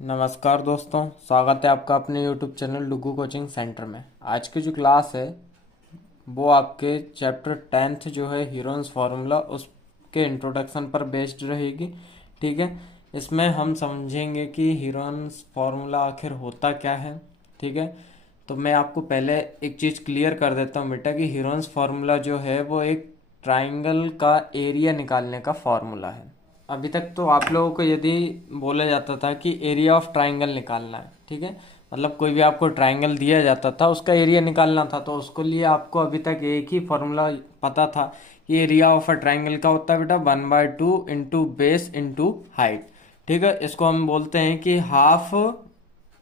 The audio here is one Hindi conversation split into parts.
नमस्कार दोस्तों, स्वागत है आपका अपने YouTube चैनल डुगू कोचिंग सेंटर में। आज की जो क्लास है वो आपके चैप्टर 10th जो है हीरोन्स फार्मूला उसके इंट्रोडक्शन पर बेस्ड रहेगी। ठीक है, इसमें हम समझेंगे कि हीरोन्स फार्मूला आखिर होता क्या है। ठीक है, तो मैं आपको पहले एक चीज़ क्लियर कर देता हूँ बेटा कि हीरोन्स फार्मूला जो है वो एक ट्राइंगल का एरिया निकालने का फार्मूला है। अभी तक तो आप लोगों को यदि बोला जाता था कि एरिया ऑफ ट्राइंगल निकालना है, ठीक है, मतलब कोई भी आपको ट्राइंगल दिया जाता था उसका एरिया निकालना था, तो उसको लिए आपको अभी तक एक ही फॉर्मूला पता था कि एरिया ऑफ अ ट्राइंगल का होता है बेटा 1/2 इंटू बेस इंटू हाइट। ठीक है, इसको हम बोलते हैं कि हाफ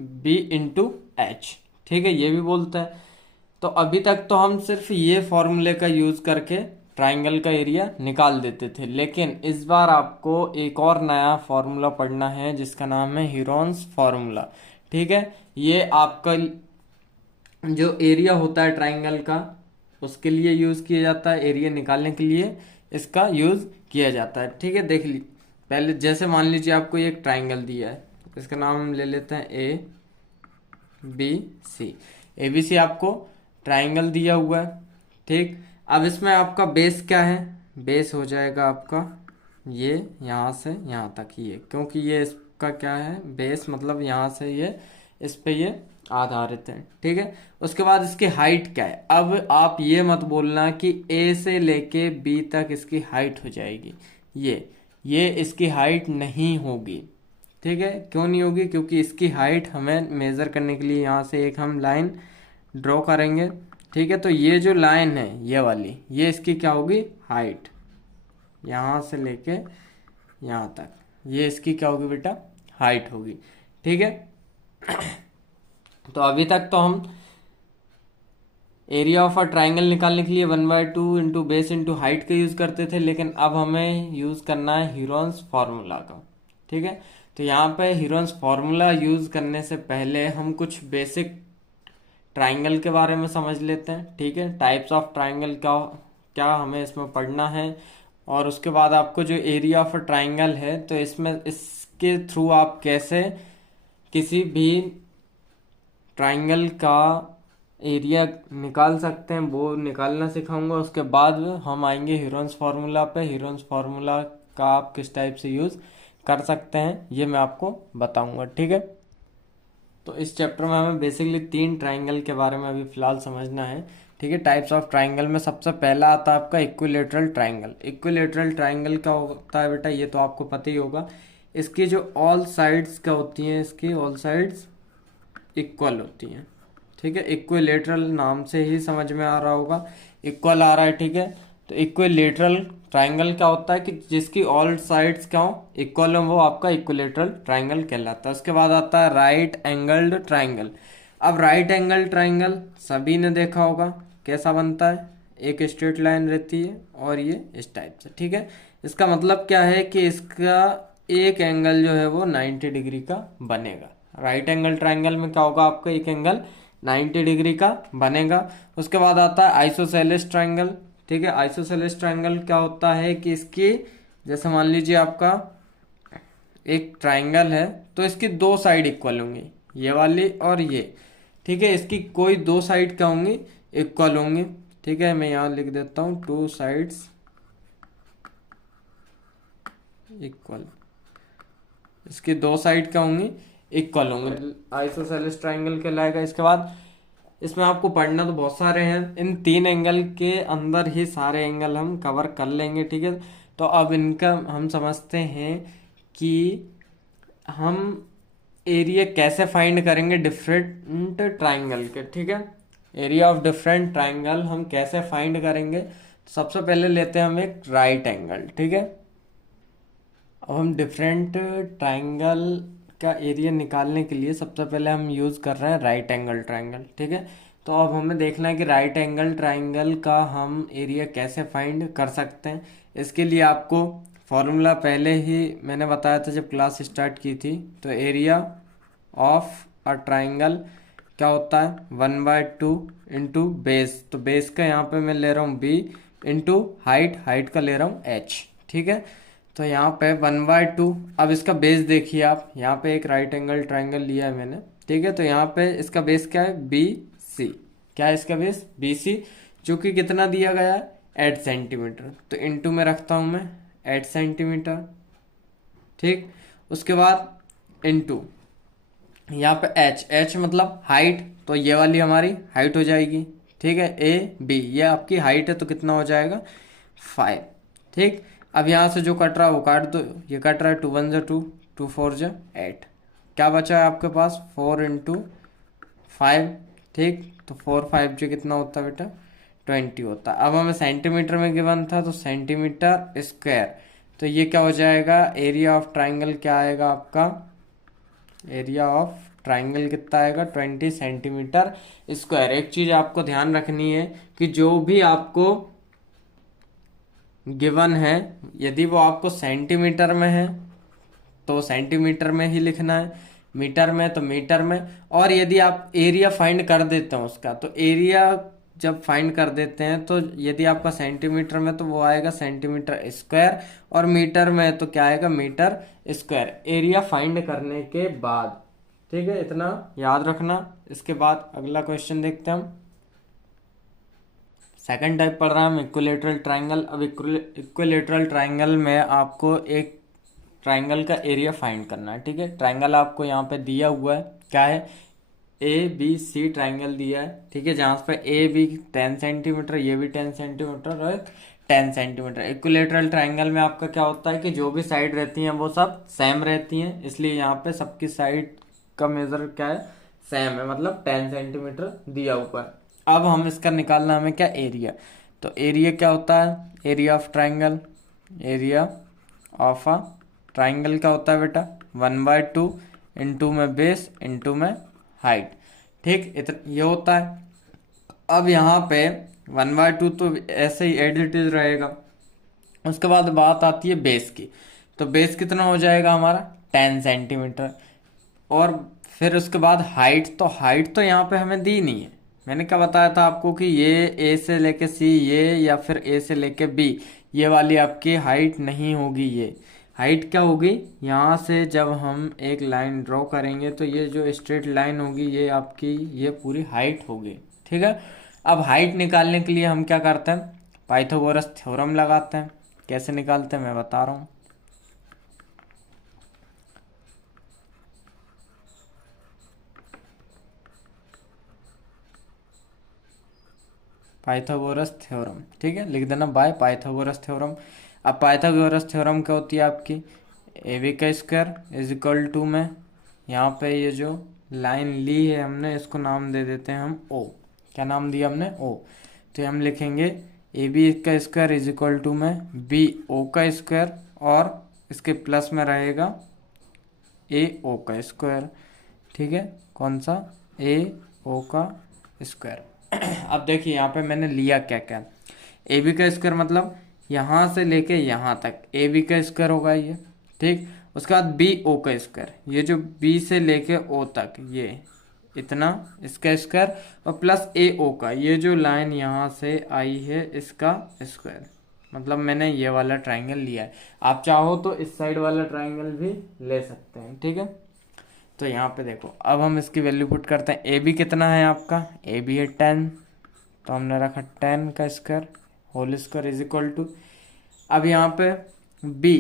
बी इंटू एच। ठीक है, ये भी बोलता है। तो अभी तक तो हम सिर्फ ये फॉर्मूले का यूज करके ट्राइंगल का एरिया निकाल देते थे, लेकिन इस बार आपको एक और नया फॉर्मूला पढ़ना है जिसका नाम है हीरोन्स फॉर्मूला। ठीक है, ये आपका जो एरिया होता है ट्राइंगल का उसके लिए यूज किया जाता है, एरिया निकालने के लिए इसका यूज किया जाता है। ठीक है, देख ली पहले, जैसे मान लीजिए आपको एक ट्राइंगल दिया है, इसका नाम हम ले लेते हैं A B C. A B C आपको ट्राइंगल दिया हुआ है। ठीक, अब इसमें आपका बेस क्या है? बेस हो जाएगा आपका ये यहाँ से यहाँ तक, ये क्योंकि ये इसका क्या है बेस, मतलब यहाँ से ये इस पे ये आधारित है। ठीक है, उसके बाद इसकी हाइट क्या है? अब आप ये मत बोलना कि ए से लेके बी तक इसकी हाइट हो जाएगी, ये इसकी हाइट नहीं होगी। ठीक है, क्यों नहीं होगी? क्योंकि इसकी हाइट हमें मेज़र करने के लिए यहाँ से एक हम लाइन ड्रॉ करेंगे। ठीक है, तो ये जो लाइन है ये वाली, ये इसकी क्या होगी? हाइट। यहाँ से लेके यहाँ तक ये इसकी क्या होगी बेटा? हाइट होगी। ठीक है, तो अभी तक तो हम एरिया ऑफ अ ट्राइंगल निकालने के लिए 1/2 इंटू बेस इंटू हाइट का यूज़ करते थे, लेकिन अब हमें यूज़ करना है हीरोन्स फार्मूला का। ठीक है, तो यहाँ पे हीरोन्स फार्मूला यूज़ करने से पहले हम कुछ बेसिक ट्राइंगल के बारे में समझ लेते हैं। ठीक है, टाइप्स ऑफ ट्राइंगल का क्या हमें इसमें पढ़ना है, और उसके बाद आपको जो एरिया ऑफ अ ट्राइंगल है तो इसमें इसके थ्रू आप कैसे किसी भी ट्राइंगल का एरिया निकाल सकते हैं वो निकालना सिखाऊंगा। उसके बाद हम आएंगे हीरोन्स फार्मूला पे। हीरोन्स फार्मूला का आप किस टाइप से यूज़ कर सकते हैं ये मैं आपको बताऊंगा। ठीक है, तो इस चैप्टर में हमें बेसिकली 3 ट्राइंगल के बारे में अभी फिलहाल समझना है। ठीक है, टाइप्स ऑफ ट्राइंगल में सबसे पहला आता है आपका इक्विलेटरल ट्राइंगल। इक्विलेटरल ट्राइंगल क्या होता है बेटा? ये तो आपको पता ही होगा। इसकी जो ऑल साइड्स क्या होती हैं? इसकी ऑल साइड्स इक्वल होती हैं। ठीक है, इक्विलेटरल नाम से ही समझ में आ रहा होगा, इक्वल आ रहा है। ठीक है, तो इक्विलेटरल ट्राइंगल क्या होता है कि जिसकी ऑल साइड्स क्या हो? इक्वल हो, वो आपका इक्विलेटरल ट्राइंगल कहलाता है। उसके बाद आता है राइट एंगल्ड ट्राइंगल। अब राइट एंगल ट्राइंगल सभी ने देखा होगा, कैसा बनता है? एक स्ट्रेट लाइन रहती है और ये इस टाइप से। ठीक है, इसका मतलब क्या है कि इसका एक एंगल जो है वो 90 डिग्री का बनेगा। राइट एंगल ट्राइंगल में क्या होगा? आपका एक एंगल 90 डिग्री का बनेगा। उसके बाद आता है आइसोसेलेस ट्राइंगल। ठीक है, आइसोसेलेस ट्राइंगल क्या होता है कि इसकी, जैसे मान लीजिए आपका एक ट्राइंगल है तो इसकी 2 साइड इक्वल होंगी, ये वाली और ये। ठीक है, इसकी कोई 2 साइड क्या होंगी? इक्वल होंगी। ठीक है, मैं यहाँ लिख देता हूँ 2 साइड्स इक्वल। इसकी 2 साइड क्या होंगी? इक्वल होंगे, आइसोसेलेस ट्राइंगल कहलाएगा। इसके बाद इसमें आपको पढ़ना तो बहुत सारे हैं, इन 3 एंगल के अंदर ही सारे एंगल हम कवर कर लेंगे। ठीक है, तो अब इनका हम समझते हैं कि हम एरिया कैसे फाइंड करेंगे डिफरेंट ट्राइंगल के। ठीक है, एरिया ऑफ डिफरेंट ट्राइंगल हम कैसे फाइंड करेंगे? तो सबसे पहले लेते हैं हम एक राइट एंगल। ठीक है, अब हम डिफरेंट ट्राइंगल का एरिया निकालने के लिए सबसे पहले हम यूज़ कर रहे हैं राइट एंगल ट्राइंगल। ठीक है, तो अब हमें देखना है कि राइट एंगल ट्राइंगल का हम एरिया कैसे फाइंड कर सकते हैं। इसके लिए आपको फॉर्मूला पहले ही मैंने बताया था जब क्लास स्टार्ट की थी। तो एरिया ऑफ अ ट्राइंगल क्या होता है? 1/2 इंटू बेस, तो बेस का यहाँ पे मैं ले रहा हूँ बी, इंटू हाइट, हाइट का ले रहा हूँ एच। ठीक है, तो यहाँ पे 1/2। अब इसका बेस देखिए आप, यहाँ पे एक राइट एंगल ट्राइंगल लिया है मैंने, ठीक है। तो यहाँ पे इसका बेस क्या है, बी सी। क्या है इसका बेस, बी सी, जो कि कितना दिया गया है, 8 सेंटीमीटर। तो इनटू में रखता हूँ मैं 8 सेंटीमीटर, ठीक। उसके बाद इनटू यहाँ पे एच, एच मतलब हाइट, तो ये वाली हमारी हाइट हो जाएगी, ठीक है। ए बी ये आपकी हाइट है, तो कितना हो जाएगा, 5, ठीक। अब यहाँ से जो कट रहा है वो काट दो, ये कट रहा है, 2 1 2, 2 4 8। क्या बचा है आपके पास, 4 इंटू 5, ठीक। तो 4 5 जो कितना होता है बेटा, 20 होता है। अब हमें सेंटीमीटर में गिवन था, तो सेंटीमीटर स्क्वायर। तो ये क्या हो जाएगा, एरिया ऑफ ट्राइंगल क्या आएगा आपका, एरिया ऑफ ट्राइंगल कितना आएगा, 20 सेंटीमीटर स्क्वायर। एक चीज आपको ध्यान रखनी है कि जो भी आपको गिवन है, यदि वो आपको सेंटीमीटर में है तो सेंटीमीटर में ही लिखना है, मीटर में तो मीटर में। और यदि आप एरिया फाइंड कर देते हो उसका, तो एरिया जब फाइंड कर देते हैं, तो यदि आपका सेंटीमीटर में तो वो आएगा सेंटीमीटर स्क्वायर, और मीटर में तो क्या आएगा, मीटर स्क्वायर, एरिया फाइंड करने के बाद, ठीक है। इतना याद रखना। इसके बाद अगला क्वेश्चन देखते हैं हम। सेकंड टाइप पढ़ रहा है हम इक्विलेटरल ट्राइंगल। अब इक्विलेटरल ट्राइंगल में आपको एक ट्राइंगल का एरिया फाइंड करना है, ठीक है। ट्राइंगल आपको यहाँ पे दिया हुआ है, क्या है, ए बी सी ट्राइंगल दिया है, ठीक है। जहाँ पे ए बी 10 सेंटीमीटर, ये भी 10 सेंटीमीटर और 10 सेंटीमीटर। इक्विलेटरल ट्राइंगल में आपका क्या होता है कि जो भी साइड रहती हैं वो सब सेम रहती हैं, इसलिए यहाँ पे सबकी साइड का मेजर क्या है, सेम है, मतलब 10 सेंटीमीटर दिया ऊपर। अब हम इसका निकालना हमें क्या, एरिया। तो एरिया क्या होता है, area of triangle, area of a triangle क्या होता है बेटा, 1/2 इंटू में बेस इंटू में हाइट, ठीक। इतना ये होता है। अब यहाँ पे 1/2 तो ऐसे ही एज इट इज रहेगा। उसके बाद बात आती है बेस की। तो बेस कितना हो जाएगा हमारा, 10 सेंटीमीटर। और फिर उसके बाद हाइट, तो हाइट तो यहाँ पे हमें दी नहीं है। मैंने क्या बताया था आपको कि ये ए से लेके सी, ये या फिर ए से लेके बी, ये वाली आपकी हाइट नहीं होगी। ये हाइट क्या होगी, यहाँ से जब हम एक लाइन ड्रॉ करेंगे तो ये जो स्ट्रेट लाइन होगी ये आपकी, ये पूरी हाइट होगी, ठीक है। अब हाइट निकालने के लिए हम क्या करते हैं, पाइथागोरस थ्योरम लगाते हैं। कैसे निकालते हैं मैं बता रहा हूँ। पाइथागोरस थ्योरम, ठीक है, लिख देना बाय पाइथागोरस थ्योरम। अब पाइथागोरस थ्योरम क्या होती है आपकी, ए बी का स्क्वायर इज इक्वल टू में, यहाँ पे ये जो लाइन ली है हमने इसको नाम दे देते हैं हम ओ। क्या नाम दिया हमने, ओ। तो हम लिखेंगे ए बी का स्क्वायर इज इक्वल टू में बी ओ का स्क्वायर, और इसके प्लस में रहेगा ए ओ का स्क्वायर, ठीक है। कौन सा, ए ओ का स्क्वायर। अब देखिए यहाँ पे मैंने लिया क्या क्या, ए बी का स्क्वायर मतलब यहाँ से लेके यहाँ तक ए बी का स्क्वायर होगा ये, ठीक। उसके बाद बी ओ का स्क्वायर, ये जो बी से लेके ओ तक ये इतना, इसका स्क्वायर, और प्लस ए ओ का, ये जो लाइन यहाँ से आई है इसका स्क्वायर। मतलब मैंने ये वाला ट्राइंगल लिया है। आप चाहो तो इस साइड वाला ट्राइंगल भी ले सकते हैं, ठीक है। तो यहाँ पे देखो, अब हम इसकी वैल्यू पुट करते हैं। ए बी कितना है आपका, ए बी है 10, तो हमने रखा 10 का square whole square is equal to, अब यहाँ पे बी,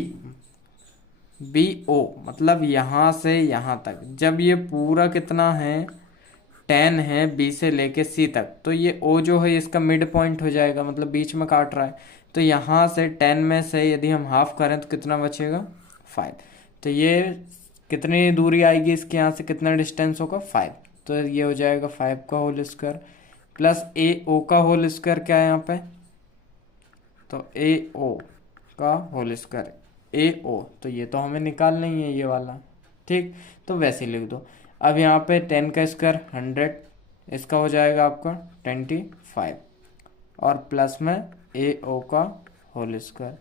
बी ओ मतलब यहाँ से यहाँ तक, जब ये पूरा कितना है 10 है बी से लेके सी तक, तो ये ओ जो है इसका मिड पॉइंट हो जाएगा, मतलब बीच में काट रहा है। तो यहाँ से 10 में से यदि हम हाफ करें तो कितना बचेगा, 5। तो ये कितनी दूरी आएगी इसके, यहाँ से कितना डिस्टेंस होगा, 5। तो ये हो जाएगा 5 का होल स्क्वायर प्लस ए ओ का होल स्क्वायर, क्या है यहाँ पे, तो ए ओ का होल स्क्वायर, ए ओ, तो ये तो हमें निकालना ही है ये वाला, ठीक। तो वैसे ही लिख दो। अब यहाँ पे 10 का स्क्वायर 100, इसका हो जाएगा आपका 25, और प्लस में ए ओ का होल स्क्वायर।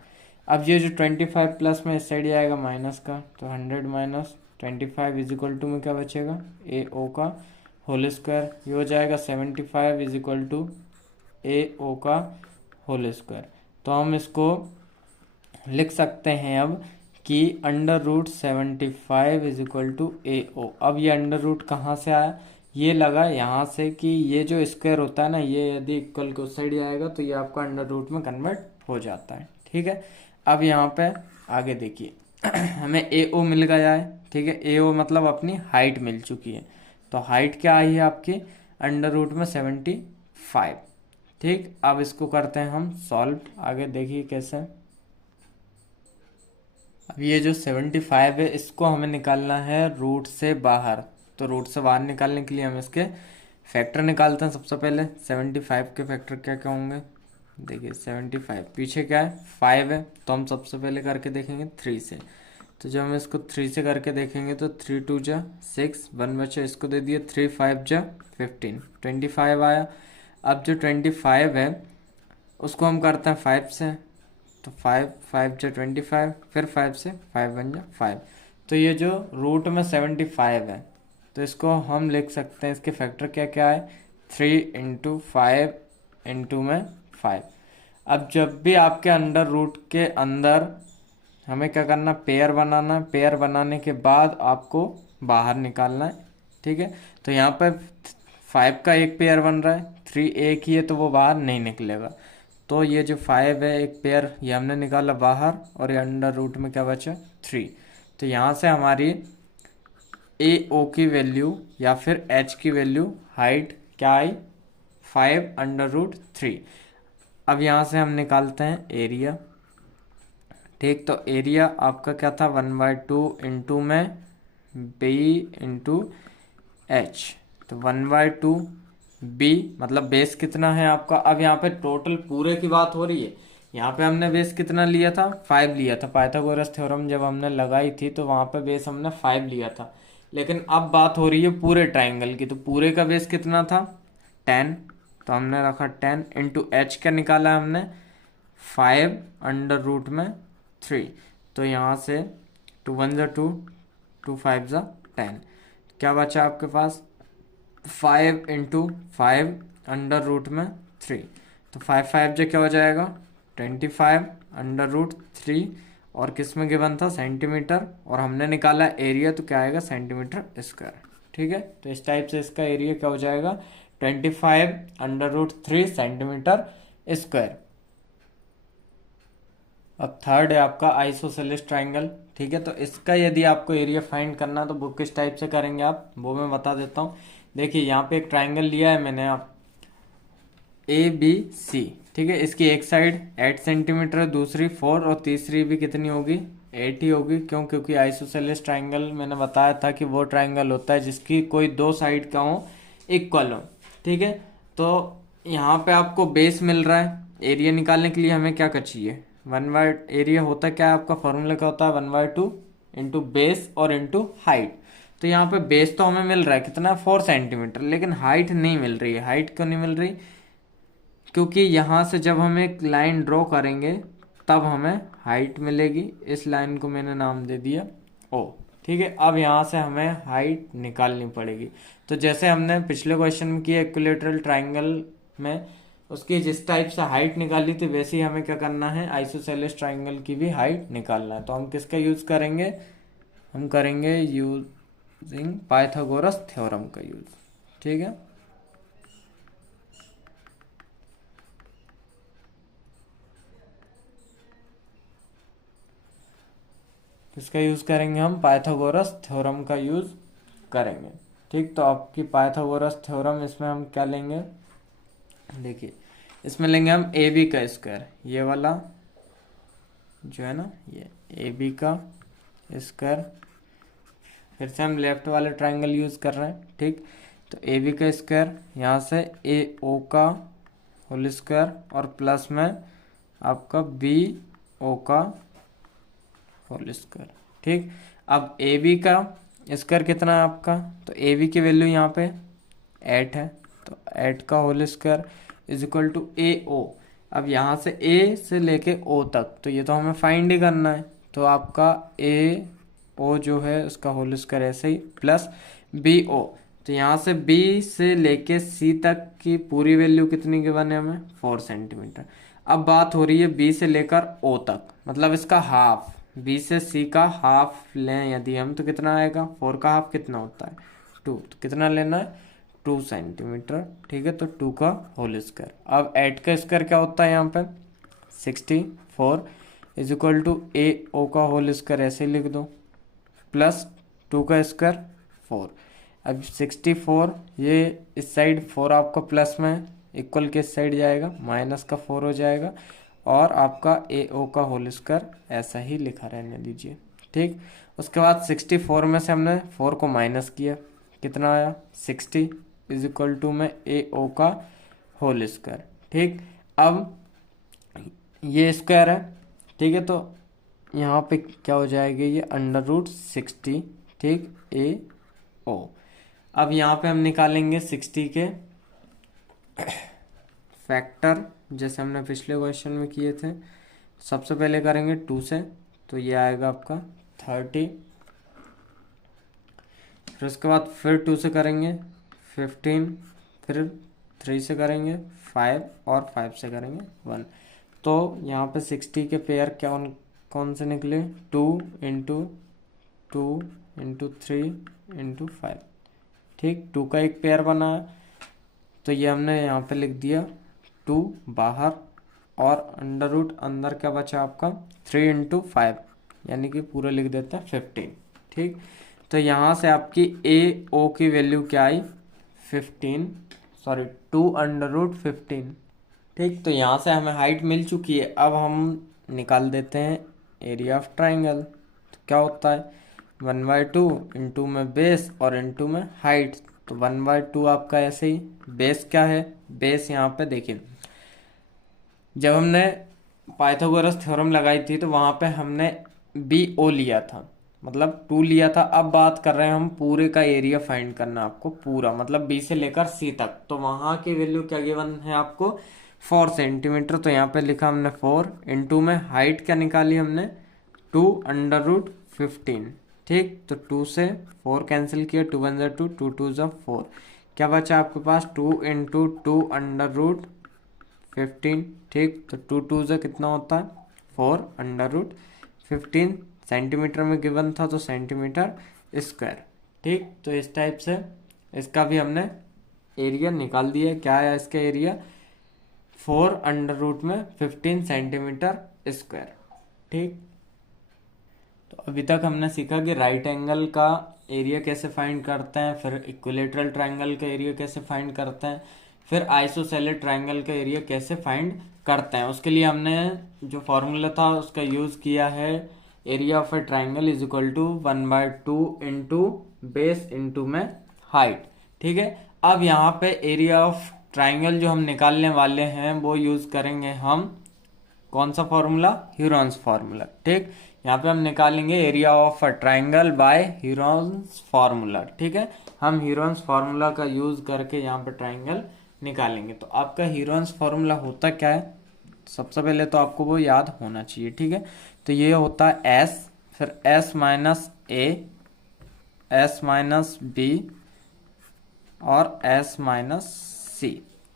अब ये जो 25 प्लस में इस साइड आएगा माइनस का, तो 100 माइनस 25 इज इक्वल टू में क्या बचेगा, ए ओ का होल स्क्वायर। ये हो जाएगा 75 इज इक्वल टू ए ओ का होल स्क्वायर। तो हम इसको लिख सकते हैं अब कि √75 इज इक्वल टू AO। अब ये अंडर रूट कहाँ से आया, ये लगा यहाँ से कि ये जो स्क्वायर होता है ना, ये यदि इक्वल के उस साइड जाएगा तो ये आपका अंडर रूट में कन्वर्ट हो जाता है। ठीक है, अब यहाँ पे आगे देखिए हमें AO मिल गया है। ठीक है, AO मतलब अपनी हाइट मिल चुकी है। तो हाइट क्या आई है आपकी, √75। ठीक, अब इसको करते हैं हम सॉल्व। आगे देखिए कैसे। अब ये जो 75 है इसको हमें निकालना है रूट से बाहर। तो रूट से बाहर निकालने के लिए हम इसके फैक्टर निकालते हैं। सबसे पहले 75 के फैक्टर क्या क्या होंगे, देखिए 75 पीछे क्या है 5 है, तो हम सबसे पहले करके देखेंगे 3 से। तो जब हम इसको 3 से करके देखेंगे तो 3 2 जा 6, 1 बचा, इसको दे दिया 3 5 जा 15, 25 आया। अब जो 25 है उसको हम करते हैं 5 से। तो 5 5 जा 25, फिर 5 से 5 बन जा 5। तो ये जो रूट में 75 है तो इसको हम लिख सकते हैं, इसके फैक्टर क्या क्या है, 3 इंटू 5 इंटू में 5। अब जब भी आपके अंडर रूट के अंदर हमें क्या करना, पेयर बनाना है। पेयर बनाने के बाद आपको बाहर निकालना है। ठीक है, तो यहाँ पर 5 का एक पेयर बन रहा है, 3 एक ही है तो वो बाहर नहीं निकलेगा। तो ये जो 5 है एक पेयर ये हमने निकाला बाहर, और ये अंडर रूट में क्या बचा 3। तो यहाँ से हमारी AO की वैल्यू या फिर H की वैल्यू हाइट क्या आई, 5√3। अब यहाँ से हम निकालते हैं एरिया। ठीक, तो एरिया आपका क्या था, 1/2 इंटू में B इंटू H। तो 1/2 B मतलब बेस कितना है आपका। अब यहाँ पे टोटल पूरे की बात हो रही है। यहाँ पे हमने बेस कितना लिया था, 5 लिया था। पाइथागोरस थ्योरम जब हमने लगाई थी तो वहाँ पे बेस हमने 5 लिया था। लेकिन अब बात हो रही है पूरे ट्राइंगल की, तो पूरे का बेस कितना था 10। तो हमने रखा 10 इंटू H का निकाला हमने 5√3। तो यहाँ से 2 1 जा 2, 2 5 जा 10, क्या बचा आपके पास 5 इंटू 5√3। तो 5 5 जो क्या हो जाएगा 25√3, और किस में गिवन था सेंटीमीटर, और हमने निकाला एरिया तो क्या आएगा सेंटीमीटर स्क्वायर। ठीक है, तो इस टाइप से इसका एरिया क्या हो जाएगा 25√3 सेंटीमीटर स्क्वायर। अब थर्ड है आपका आइसोसेलेस ट्राइंगल। ठीक है, तो इसका यदि आपको एरिया फाइंड करना है तो वो किस टाइप से करेंगे आप, वो मैं बता देता हूँ। देखिए यहाँ पे एक ट्राइंगल लिया है मैंने, आप ABC। ठीक है, इसकी एक साइड 8 सेंटीमीटर, दूसरी 4, और तीसरी भी कितनी होगी 8 ही होगी। क्यों, क्योंकि आइसोसेलेस ट्राइंगल मैंने बताया था कि वो ट्राइंगल होता है जिसकी कोई दो साइड का हो इक्वल हो। ठीक है, तो यहाँ पे आपको बेस मिल रहा है। एरिया निकालने के लिए हमें क्या कर चाहिए, एरिया होता क्या है आपका, फॉर्मूला क्या होता है 1/2 इंटू बेस और इंटू हाइट। तो यहाँ पे बेस तो हमें मिल रहा है कितना 4 सेंटीमीटर, लेकिन हाइट नहीं मिल रही है। हाइट क्यों नहीं मिल रही, क्योंकि यहाँ से जब हम एक लाइन ड्रॉ करेंगे तब हमें हाइट मिलेगी। इस लाइन को मैंने नाम दे दिया O। ठीक है, अब यहाँ से हमें हाइट निकालनी पड़ेगी। तो जैसे हमने पिछले क्वेश्चन में किया इक्विलेटरल ट्राइंगल में, उसकी जिस टाइप से हाइट निकाली थी वैसे ही हमें क्या करना है आइसोसेलेस ट्राइंगल की भी हाइट निकालना है। तो हम किसका यूज करेंगे, हम करेंगे यूजिंग पाइथागोरस थ्योरम का यूज। ठीक है, इसका यूज करेंगे हम पाइथागोरस थ्योरम का यूज करेंगे। ठीक, तो आपकी पाइथागोरस थ्योरम इसमें हम क्या लेंगे, देखिए इसमें लेंगे हम AB का स्क्वायर, ये वाला जो है ना ये AB का स्क्वायर। फिर से हम लेफ्ट वाले ट्राइंगल यूज कर रहे हैं। ठीक, तो AB का स्क्वायर, यहाँ से AO का होल स्क्वायर, और प्लस में आपका BO का होल स्क्वायर। ठीक, अब AB का स्क्वायर कितना है आपका, तो AB की वैल्यू यहाँ पे 8 है, तो 8 का whole square is equal to AO। अब यहाँ से A से लेके O तक, तो ये तो हमें फाइंड ही करना है। तो आपका AO जो है उसका होल स्क्वायर ऐसे ही, प्लस BO। तो यहाँ से B से लेके C तक की पूरी वैल्यू कितनी गिवन है हमें 4 सेंटीमीटर। अब बात हो रही है बी से लेकर ओ तक, मतलब इसका हाफ, बी से सी का हाफ लें यदि हम तो कितना आएगा, 4 का हाफ कितना होता है 2, तो कितना लेना है 2 सेंटीमीटर। ठीक है, तो 2 का होल स्क्वायर। अब 8 का स्क्वायर क्या होता है यहाँ पे 64 इज इक्वल टू ए ओ का होल स्क्वायर, ऐसे ही लिख दो, प्लस 2 का स्क्वायर 4। अब 64 ये इस साइड 4 आपका प्लस में इक्वल के इस साइड जाएगा, माइनस का 4 हो जाएगा, और आपका ए ओ का होल स्क्वायर ऐसा ही लिखा रहने दीजिए। ठीक, उसके बाद 64 में से हमने 4 को माइनस किया, कितना आया 60 इज इक्वल टू में ए ओ का होल स्क्वायर। ठीक, अब ये स्क्वायर है, ठीक है, तो यहाँ पे क्या हो जाएगा ये √60। ठीक, ए ओ। अब यहाँ पे हम निकालेंगे 60 के फैक्टर, जैसे हमने पिछले क्वेश्चन में किए थे। सबसे पहले करेंगे 2 से, तो ये आएगा आपका 30, फिर उसके बाद फिर 2 से करेंगे 15, फिर 3 से करेंगे 5, और 5 से करेंगे 1। तो यहाँ पे 60 के पेयर क्या कौन से निकले 2 इंटू 2 इंटू 3 इंटू 5। ठीक, 2 का एक पेयर बना है, तो ये हमने यहाँ पे लिख दिया 2 बाहर, और अंडर रूट अंदर क्या बचा आपका 3 इंटू 5, यानी कि पूरा लिख देते हैं 15। ठीक, तो यहाँ से आपकी ए ओ की वैल्यू क्या आई 15, सॉरी 2√15। ठीक, तो यहाँ से हमें हाइट मिल चुकी है। अब हम निकाल देते हैं एरिया ऑफ ट्राइंगल। तो क्या होता है 1/2 इंटू में बेस और इंटू में हाइट, तो 1/2 आपका ऐसे ही। बेस क्या है, बेस यहाँ पे देखिए, जब हमने पाइथागोरस थ्योरम लगाई थी तो वहाँ पे हमने बी ओ लिया था, मतलब 2 लिया था। अब बात कर रहे हैं हम पूरे का एरिया फाइंड करना आपको, पूरा मतलब बी से लेकर सी तक। तो वहाँ की वैल्यू क्या गिवन है आपको 4 सेंटीमीटर, तो यहाँ पे लिखा हमने 4 इंटू में हाइट क्या निकाली हमने 2√15। ठीक, तो 2 से 4 कैंसिल किया, 2 1 जा 2, 2 2 जा 4, क्या बचा आपके पास 2 इंटू 2√15। ठीक, तो 2 2 जा कितना होता है 4√15 सेंटीमीटर में गिवन था, तो सेंटीमीटर स्क्वायर। ठीक, तो इस टाइप से इसका भी हमने एरिया निकाल दिया। क्या है इसका एरिया 4√15 सेंटीमीटर स्क्वायर। ठीक, तो अभी तक हमने सीखा कि राइट एंगल का एरिया कैसे फाइंड करते हैं, फिर इक्विलेटरल ट्रायंगल का एरिया कैसे फाइंड करते हैं, फिर आइसोसेलेस ट्रायंगल का एरिया कैसे फाइंड करते हैं। उसके लिए हमने जो फॉर्मूला था उसका यूज़ किया है, area of a triangle is equal to 1/2 into base into में हाइट। ठीक है, अब यहाँ पे एरिया ऑफ ट्रायंगल जो हम निकालने वाले हैं वो यूज़ करेंगे हम कौन सा फॉर्मूला, ह्यूरॉन्स फार्मूला। ठीक, यहाँ पे हम निकालेंगे area of a triangle by Heron's formula. ठीक है, हम ह्यूरॉन्स फार्मूला का यूज करके यहाँ पे ट्राइंगल निकालेंगे। तो आपका ह्यूरॉन्स फार्मूला होता क्या है, सबसे पहले तो आपको वो याद होना चाहिए। ठीक है, तो ये होता है एस, फिर एस माइनस ए, एस माइनस बी, और एस माइनस सी।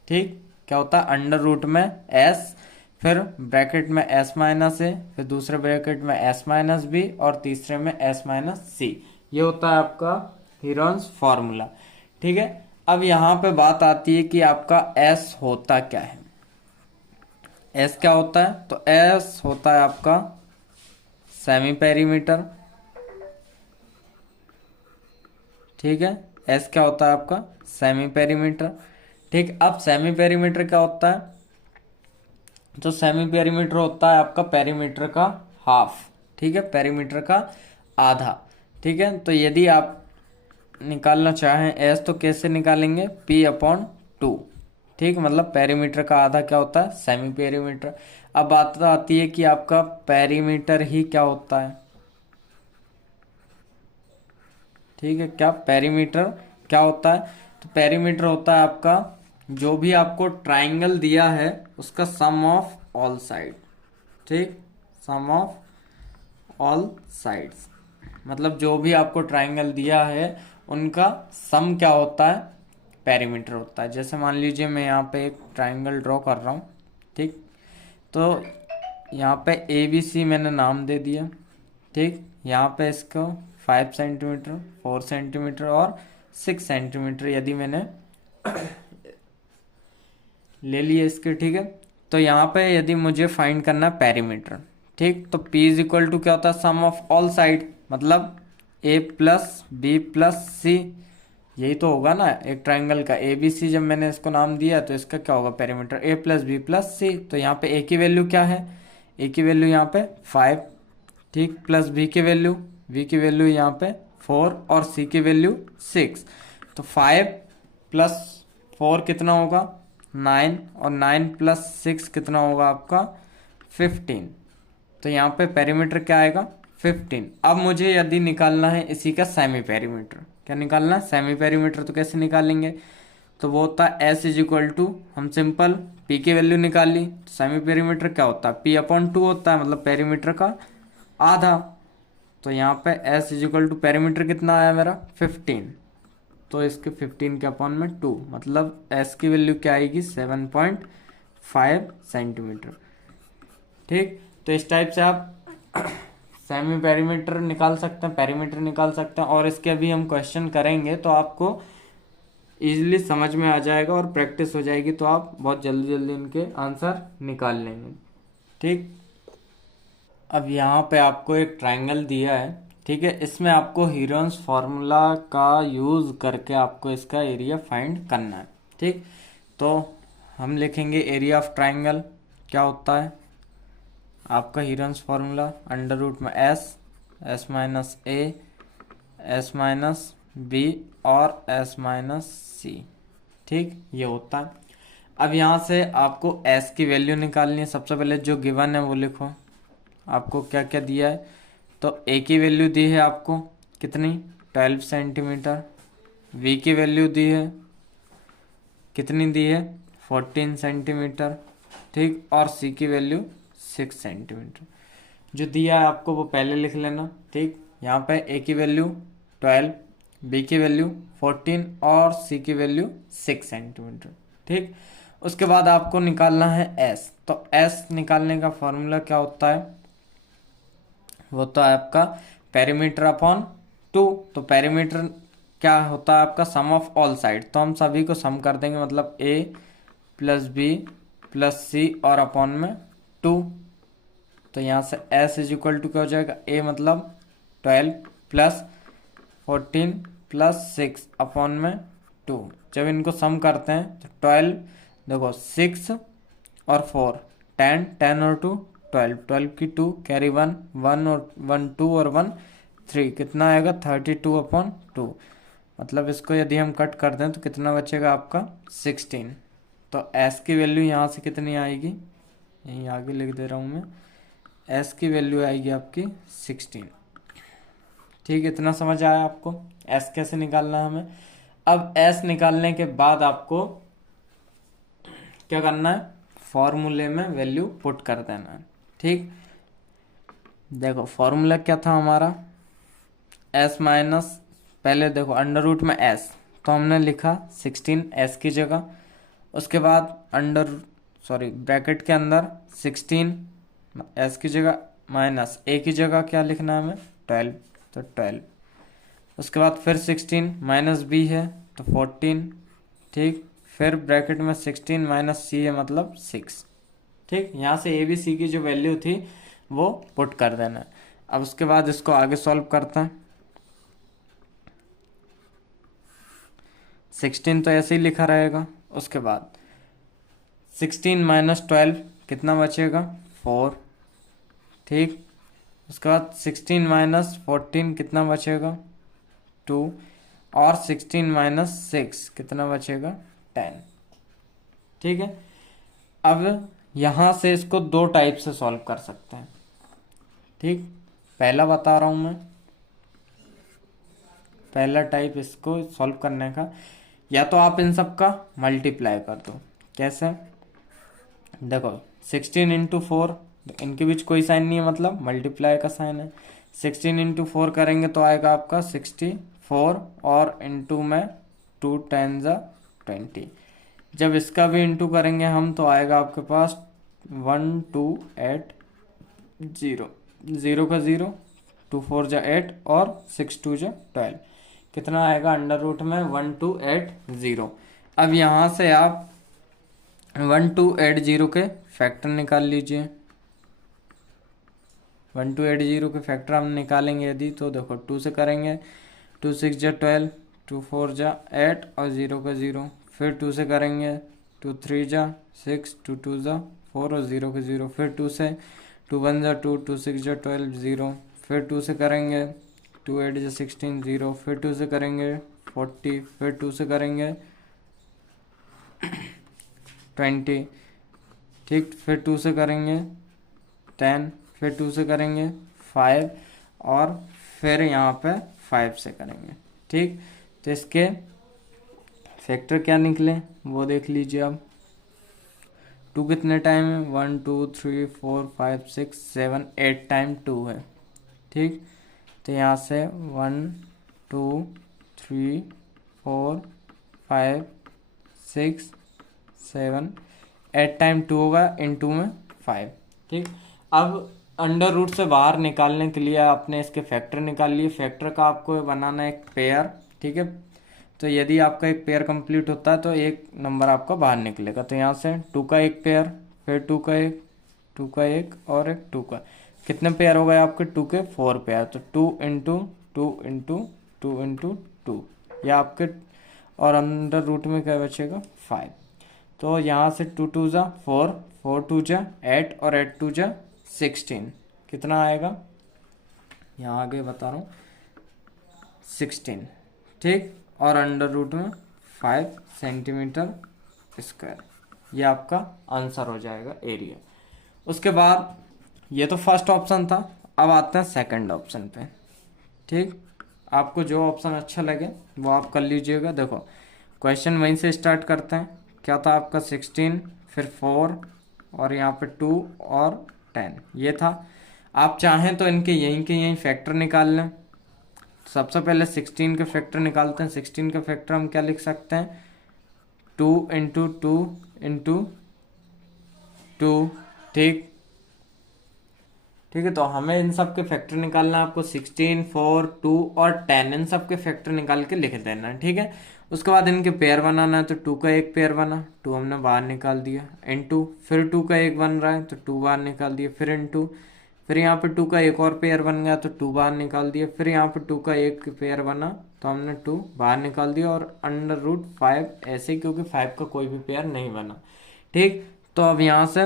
ठीक, क्या होता है अंडर रूट में एस, फिर ब्रैकेट में एस माइनस ए, फिर दूसरे ब्रैकेट में एस माइनस बी, और तीसरे में एस माइनस सी। ये होता है आपका ह्यूरॉन्स फार्मूला। ठीक है, अब यहाँ पे बात आती है कि आपका एस होता क्या है। एस क्या होता है, तो एस होता है आपका सेमी पेरीमीटर। ठीक है, एस क्या होता है आपका सेमी पेरीमीटर। ठीक, अब सेमी पेरीमीटर क्या होता है, तो सेमी पेरीमीटर होता है आपका पेरीमीटर का हाफ। ठीक है, पेरीमीटर का आधा। ठीक है, तो यदि आप निकालना चाहें एस तो कैसे निकालेंगे P/2। ठीक, मतलब पेरीमीटर का आधा क्या होता है सेमी पेरीमीटर। अब बात तो आती है कि आपका पेरीमीटर ही क्या होता है। ठीक है, क्या पेरीमीटर क्या होता है, तो पेरीमीटर होता है आपका जो भी आपको ट्राइंगल दिया है उसका सम ऑफ ऑल साइड। ठीक, सम ऑफ ऑल साइड्स, मतलब जो भी आपको ट्राइंगल दिया है उनका सम क्या होता है पेरीमीटर होता है। जैसे मान लीजिए मैं यहाँ पे एक ट्राइंगल ड्रॉ कर रहा हूँ। ठीक, तो यहाँ पे ए बी सी मैंने नाम दे दिया, ठीक। यहाँ पे इसको 5 सेंटीमीटर, 4 सेंटीमीटर और 6 सेंटीमीटर यदि मैंने ले लिए इसके, ठीक है। तो यहाँ पे यदि मुझे फाइंड करना है पेरीमीटर, ठीक, तो P इज इक्वल टू क्या होता है, सम ऑफ ऑल साइड, मतलब A प्लस बी प्लस सी, यही तो होगा ना एक ट्राइंगल का। ए बी सी जब मैंने इसको नाम दिया तो इसका क्या होगा, perimeter A plus B plus C. तो यहाँ पे A की वैल्यू क्या है, A की वैल्यू यहाँ पे 5, ठीक, प्लस B की वैल्यू, V की वैल्यू यहाँ पे 4 और C की वैल्यू 6। तो 5 प्लस 4 कितना होगा, 9, और 9 प्लस 6 कितना होगा आपका 15। तो यहाँ पे पेरीमीटर क्या आएगा 15। अब मुझे यदि निकालना है इसी का सेमी पेरीमीटर, क्या निकालना है, सेमी पेरीमीटर। तो कैसे निकालेंगे, तो वो होता है एस इज इक्वल टू, हम सिंपल पी की वैल्यू निकाल ली, तो सेमी पेरीमीटर क्या होता है, पी अपॉन 2 होता है, मतलब पेरीमीटर का आधा। तो यहाँ पे S is equal to perimeter कितना आया मेरा 15, तो इसके 15 के अपॉन में 2, मतलब एस की वैल्यू क्या आएगी 7.5 सेंटीमीटर, ठीक। तो इस टाइप से आप सेमी पेरीमीटर निकाल सकते हैं, पेरीमीटर निकाल सकते हैं, और इसके अभी हम क्वेश्चन करेंगे तो आपको इजीली समझ में आ जाएगा और प्रैक्टिस हो जाएगी, तो आप बहुत जल्दी जल्दी इनके आंसर निकाल लेंगे, ठीक। अब यहाँ पे आपको एक ट्रायंगल दिया है, ठीक है, इसमें आपको हीरोन्स फार्मूला का यूज़ करके आपको इसका एरिया फाइंड करना है, ठीक। तो हम लिखेंगे एरिया ऑफ ट्रायंगल क्या होता है, आपका हीरोन्स फार्मूला अंडर रूट में एस माइनस ए, एस माइनस बी और एस माइनस सी, ठीक, ये होता है। अब यहाँ से आपको एस की वैल्यू निकालनी है। सबसे पहले जो गिवन है वो लिखो, आपको क्या क्या दिया है। तो ए की वैल्यू दी है आपको कितनी 12 सेंटीमीटर, वी की वैल्यू दी है कितनी दी है 14 सेंटीमीटर, ठीक, और सी की वैल्यू 6 सेंटीमीटर। जो दिया है आपको वो पहले लिख लेना, ठीक। यहाँ पे ए की वैल्यू 12, बी की वैल्यू 14 और सी की वैल्यू 6 सेंटीमीटर, ठीक। उसके बाद आपको निकालना है एस। तो एस निकालने का फॉर्मूला क्या होता है, वो तो है आपका पेरीमीटर अपॉन 2। तो पेरीमीटर क्या होता है आपका सम ऑफ ऑल साइड, तो हम सभी को सम कर देंगे, मतलब ए प्लस बी प्लस सी और अपॉन में 2। तो यहाँ से एस इज इक्वल टू क्या हो जाएगा, ए मतलब 12 प्लस 14 प्लस 6 अपॉन में 2। जब इनको सम करते हैं तो 12, देखो 6 और 4 10, 10 और 2 12, 12 की 2 कैरी 1, 1 और 1 2 और 1 3, कितना आएगा 32 अपॉन 2। मतलब इसको यदि हम कट कर दें तो कितना बचेगा आपका 16। तो एस की वैल्यू यहाँ से कितनी आएगी, यहीं आगे लिख दे रहा हूँ मैं, एस की वैल्यू आएगी आपकी 16, ठीक। इतना समझ आया आपको एस कैसे निकालना है हमें। अब एस निकालने के बाद आपको क्या करना है, फॉर्मूले में वैल्यू पुट कर देना है, ठीक। देखो फॉर्मूला क्या था हमारा, एस माइनस, पहले देखो अंडर रूट में एस, तो हमने लिखा 16 एस की जगह, उसके बाद ब्रैकेट के अंदर 16 एस की जगह माइनस ए की जगह क्या लिखना है हमें 12, तो 12। उसके बाद फिर 16 माइनस बी है तो 14, ठीक, फिर ब्रैकेट में 16 माइनस सी है मतलब 6, ठीक। यहाँ से ए बी सी की जो वैल्यू थी वो पुट कर देना है। अब उसके बाद इसको आगे सॉल्व करते हैं। 16 तो ऐसे ही लिखा रहेगा, उसके बाद 16 माइनस 12 कितना बचेगा 4, ठीक। उसके बाद 16 माइनस 14 कितना बचेगा 2, और 16 माइनस 6 कितना बचेगा 10, ठीक है। अब यहाँ से इसको दो टाइप से सॉल्व कर सकते हैं, ठीक। पहला बता रहा हूँ मैं, पहला टाइप इसको सॉल्व करने का, या तो आप इन सब का मल्टीप्लाई कर दो। कैसे, देखो 16 इंटू 4, इनके बीच कोई साइन नहीं है, मतलब मल्टीप्लाई का साइन है। 16 इंटू 4 करेंगे तो आएगा आपका 64, और इंटू में 2 10 20। जब इसका भी इंटू करेंगे हम तो आएगा आपके पास 1 2 8 0, 0 का 0, 2 4 जा 8 और 6 2 जा 12, कितना आएगा अंडर रूट में 1280। अब यहाँ से आप 1280 के फैक्टर निकाल लीजिए। 1280 के फैक्टर हम निकालेंगे यदि, तो देखो 2 से करेंगे, 2 6 जा 12, 2 4 जा 8 और 0 का 0, फिर 2 से करेंगे, 2 3 जा 6, 2 2 जा 4 और 0 का 0, फिर 2 से, 2 1 जा 2, 2 6 जा 12 0, फिर 2 से करेंगे, 2 8 जा 16 0, फिर 2 से करेंगे 40, फिर 2 से करेंगे 20, ठीक, फिर 2 से करेंगे 10, फिर 2 से करेंगे 5 और फिर यहाँ पे 5 से करेंगे, ठीक। तो इसके फैक्टर क्या निकले वो देख लीजिए आप। 2 कितने टाइम है, 1 2 3 4 5 6 7 8 टाइम 2 है, ठीक। तो यहाँ से 1 2 3 4 5 6 7 8 टाइम 2 होगा, इन 2 में 5, ठीक। अब अंडर रूट से बाहर निकालने के लिए आपने इसके फैक्टर निकाल लिए। फैक्टर का आपको बनाना है एक पेयर, ठीक है। तो यदि आपका एक पेयर कंप्लीट होता है तो एक नंबर आपका बाहर निकलेगा। तो यहाँ से 2 का एक पेयर, फिर 2 का एक, 2 का एक और एक 2 का, कितने पेयर हो गए आपके 2 के 4 पेयर। तो 2 इंटू 2 इंटू 2 इंटू 2, या आपके, और अंडर रूट में क्या बचेगा 5। तो यहाँ से 2 2 जा 4, 4 2 जा 8 और 8 2 जा 16, कितना आएगा, यहाँ आगे बता रहा हूँ 16, ठीक। और अंडर रूट में 5 सेंटीमीटर स्क्वायर, ये आपका आंसर हो जाएगा एरिया। उसके बाद ये तो फर्स्ट ऑप्शन था, अब आते हैं सेकंड ऑप्शन पे, ठीक। आपको जो ऑप्शन अच्छा लगे वो आप कर लीजिएगा। देखो क्वेश्चन वहीं से स्टार्ट करते हैं। क्या था आपका 16, फिर 4 और यहाँ पे 2 और 10, ये था। आप चाहें तो इनके यहीं के यहीं फैक्टर निकाल लें। सबसे पहले 16 के फैक्टर निकालते हैं। 16 का फैक्टर हम क्या लिख सकते हैं, 2 इंटू 2 इंटू 2, ठीक, ठीक है। तो हमें इन सब के फैक्टर निकालना है। आपको 16 4 2 और 10 इन सब के फैक्टर निकाल के लिख देना है, ठीक है। उसके बाद इनके पेयर बनाना है। तो 2 का एक पेयर बना, 2 हमने बाहर निकाल दिया, इंटू, फिर 2 का एक बन रहा है तो 2 बाहर निकाल दिया, फिर इंटू, फिर यहाँ पे 2 का एक और पेयर बन गया तो 2 बाहर निकाल दिया, फिर यहाँ पे 2 का एक पेयर बना तो हमने 2 बाहर निकाल दिया, और अंडर रूट 5 ऐसे, क्योंकि 5 का कोई भी पेयर नहीं बना, ठीक। तो अब यहाँ से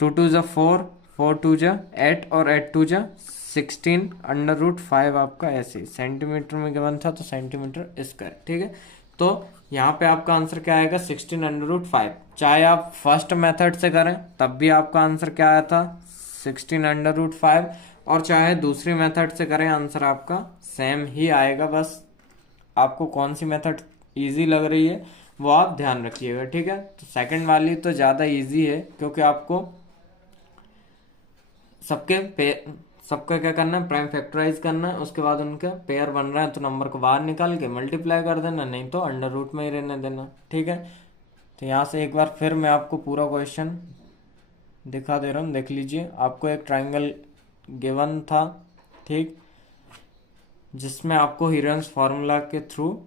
2 2 जा 4, 4 2 जा 8 और 8 2 जा 16, अंडर रूट 5 आपका ऐसे सेंटीमीटर में गिवन था तो सेंटीमीटर स्क्वायर, ठीक है। तो यहाँ पे आपका आंसर क्या आएगा 16 अंडर रूट 5। चाहे आप फर्स्ट मेथड से करें तब भी आपका आंसर क्या आया था 16 अंडर रूट 5, और चाहे दूसरी मेथड से करें आंसर आपका सेम ही आएगा। बस आपको कौन सी मेथड इजी लग रही है वो आप ध्यान रखिएगा, ठीक है। तो सेकंड वाली तो ज़्यादा इजी है, क्योंकि आपको सबका क्या करना है, प्राइम फैक्टराइज करना है। उसके बाद उनका पेयर बन रहा है तो नंबर को बाहर निकाल के मल्टीप्लाई कर देना, नहीं तो अंडर रूट में ही रहने देना, ठीक है। तो यहाँ से एक बार फिर मैं आपको पूरा क्वेश्चन दिखा दे रहा हूँ, देख लीजिए। आपको एक ट्राइंगल गिवन था, ठीक, जिसमें आपको हीरोन्स फार्मूला के थ्रू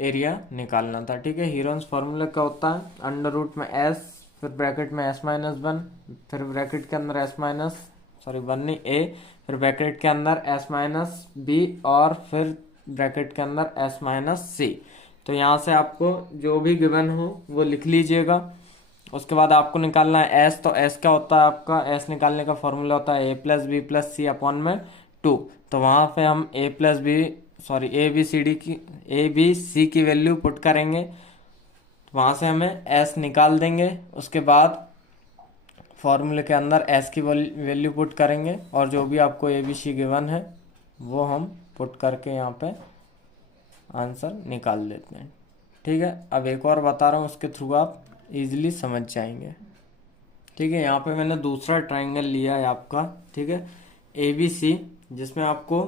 एरिया निकालना था, ठीक है। हीरोन्स फार्मूला क्या होता है, अंडर रूट में एस, फिर ब्रैकेट में एस माइनस 1, फिर ब्रैकेट के अंदर एस माइनस, सॉरी 1 नहीं ए, फिर ब्रैकेट के अंदर एस माइनस बी, और फिर ब्रैकेट के अंदर एस माइनस सी। तो यहाँ से आपको जो भी गिवन हो वो लिख लीजिएगा। उसके बाद आपको निकालना है एस। तो एस क्या होता है आपका, एस निकालने का फॉर्मूला होता है ए plus B plus C upon में 2। तो वहाँ पे हम ए बी सी की वैल्यू पुट करेंगे, तो वहाँ से हमें एस निकाल देंगे। उसके बाद फॉर्मूले के अंदर एस की वैल्यू पुट करेंगे, और जो भी आपको ए बी सी गिवन है वो हम पुट करके यहाँ पे आंसर निकाल लेते हैं, ठीक है। अब एक और बता रहा हूँ, उसके थ्रू आप इजीली समझ जाएंगे, ठीक है। यहाँ पे मैंने दूसरा ट्राइंगल लिया है आपका, ठीक है, ए बी सी, जिसमें आपको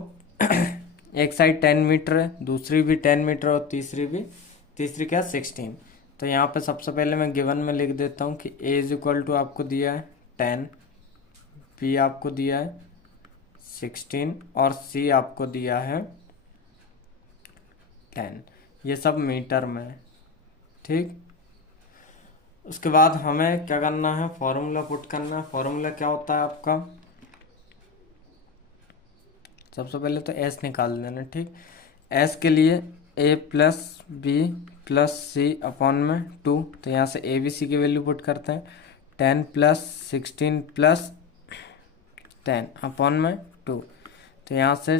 एक साइड 10 मीटर है, दूसरी भी 10 मीटर और तीसरी क्या 16। तो यहाँ पे सबसे पहले मैं गिवन में लिख देता हूँ कि ए इज इक्वल टू आपको दिया है 10, B आपको दिया है 16 और C आपको दिया है 10। ये सब मीटर में है, ठीक। उसके बाद हमें क्या करना है, फॉर्मूला पुट करना है। फॉर्मूला क्या होता है आपका, सबसे पहले तो एस निकाल देना, ठीक। एस के लिए a plus B plus C upon में 2, तो यहाँ से ए बी सी की वैल्यू पुट करते हैं। 10 प्लस 16 प्लस 10 अपॉन में 2, तो यहाँ से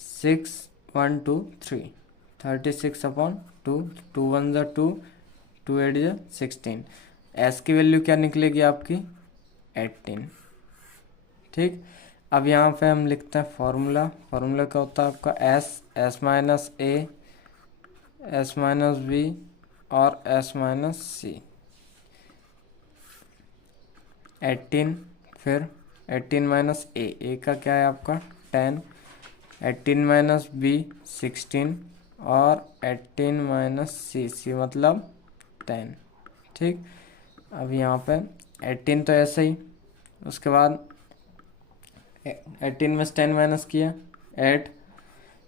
6 1 2 3 36 अपॉन 2, 2 1 ज़ा 2, 2 8 ज़ा 16। एस की वैल्यू क्या निकलेगी आपकी 18, ठीक। अब यहाँ पे हम लिखते हैं फॉर्मूला। फॉर्मूला क्या होता है आपका, एस माइनस ए, एस माइनस बी और एस माइनस सी। 18, फिर 18 माइनस ए का क्या है आपका 10, 18 माइनस बी 16 और 18 माइनस सी मतलब 10, ठीक। अब यहाँ पे 18 तो ऐसे ही, उसके बाद 18 में से 10 माइनस किया 8,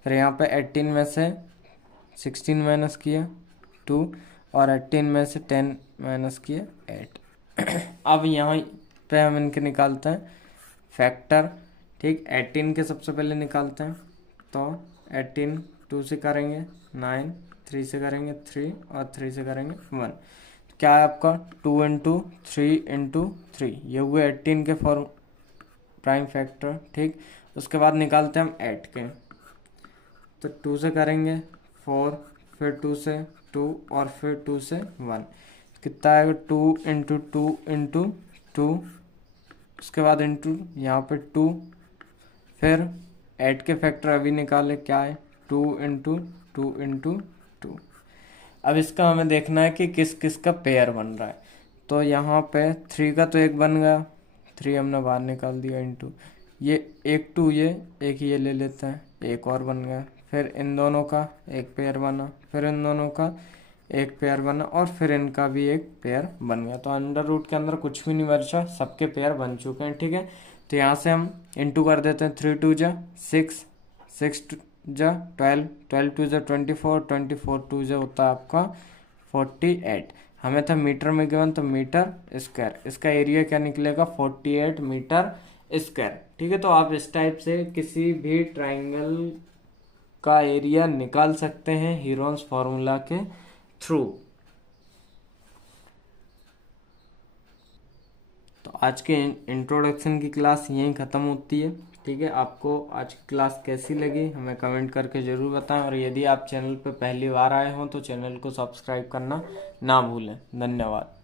फिर यहाँ पे 18 में से 16 माइनस किया 2 और 18 में से 10 माइनस किया 8। अब यहाँ पे हम इनके निकालते हैं फैक्टर, ठीक। 18 के सबसे पहले निकालते हैं, तो 18 2 से करेंगे 9, 3 से करेंगे 3 और 3 से करेंगे 1, तो क्या है आपका 2 इंटू 3 इंटू 3, ये हुए 18 के फॉर्म प्राइम फैक्टर, ठीक। उसके बाद निकालते हैं हम 8 के, तो 2 से करेंगे 4, फिर 2 से 2 और फिर 2 से 1, कितना आएगा 2 इंटू 2 इंटू 2, उसके बाद इंटू यहाँ पे 2, फिर 8 के फैक्टर अभी निकाले, क्या है 2 इंटू 2 इंटू 2। अब इसका हमें देखना है कि किस किस का पेयर बन रहा है, तो यहाँ पे 3 का तो एक बन गया, 3 हमने बाहर निकाल दिया, इंटू ये एक 2 ये ले लेते हैं, एक और बन गया, फिर इन दोनों का एक पेयर बना, फिर इन दोनों का एक पेयर बना और फिर इनका भी एक पेयर बन गया। तो अंडर रूट के अंदर कुछ भी नहीं बचा, सबके पेयर बन चुके हैं, ठीक है। तो यहाँ से हम इंटू कर देते हैं, 3 2 जा 6, 6 जा 12, 12 2 जा 24, 24 2 जा होता है आपका 48। हमें था मीटर में गिवन, तो मीटर स्क्वायर, इसका एरिया क्या निकलेगा 48 मीटर स्क्वायर, ठीक है। तो आप इस टाइप से किसी भी ट्राइंगल का एरिया निकाल सकते हैं हीरोन्स फार्मूला के थ्रू। तो आज के इंट्रोडक्शन की क्लास यहीं ख़त्म होती है, ठीक है। आपको आज की क्लास कैसी लगी हमें कमेंट करके ज़रूर बताएं, और यदि आप चैनल पर पहली बार आए हों तो चैनल को सब्सक्राइब करना ना भूलें। धन्यवाद।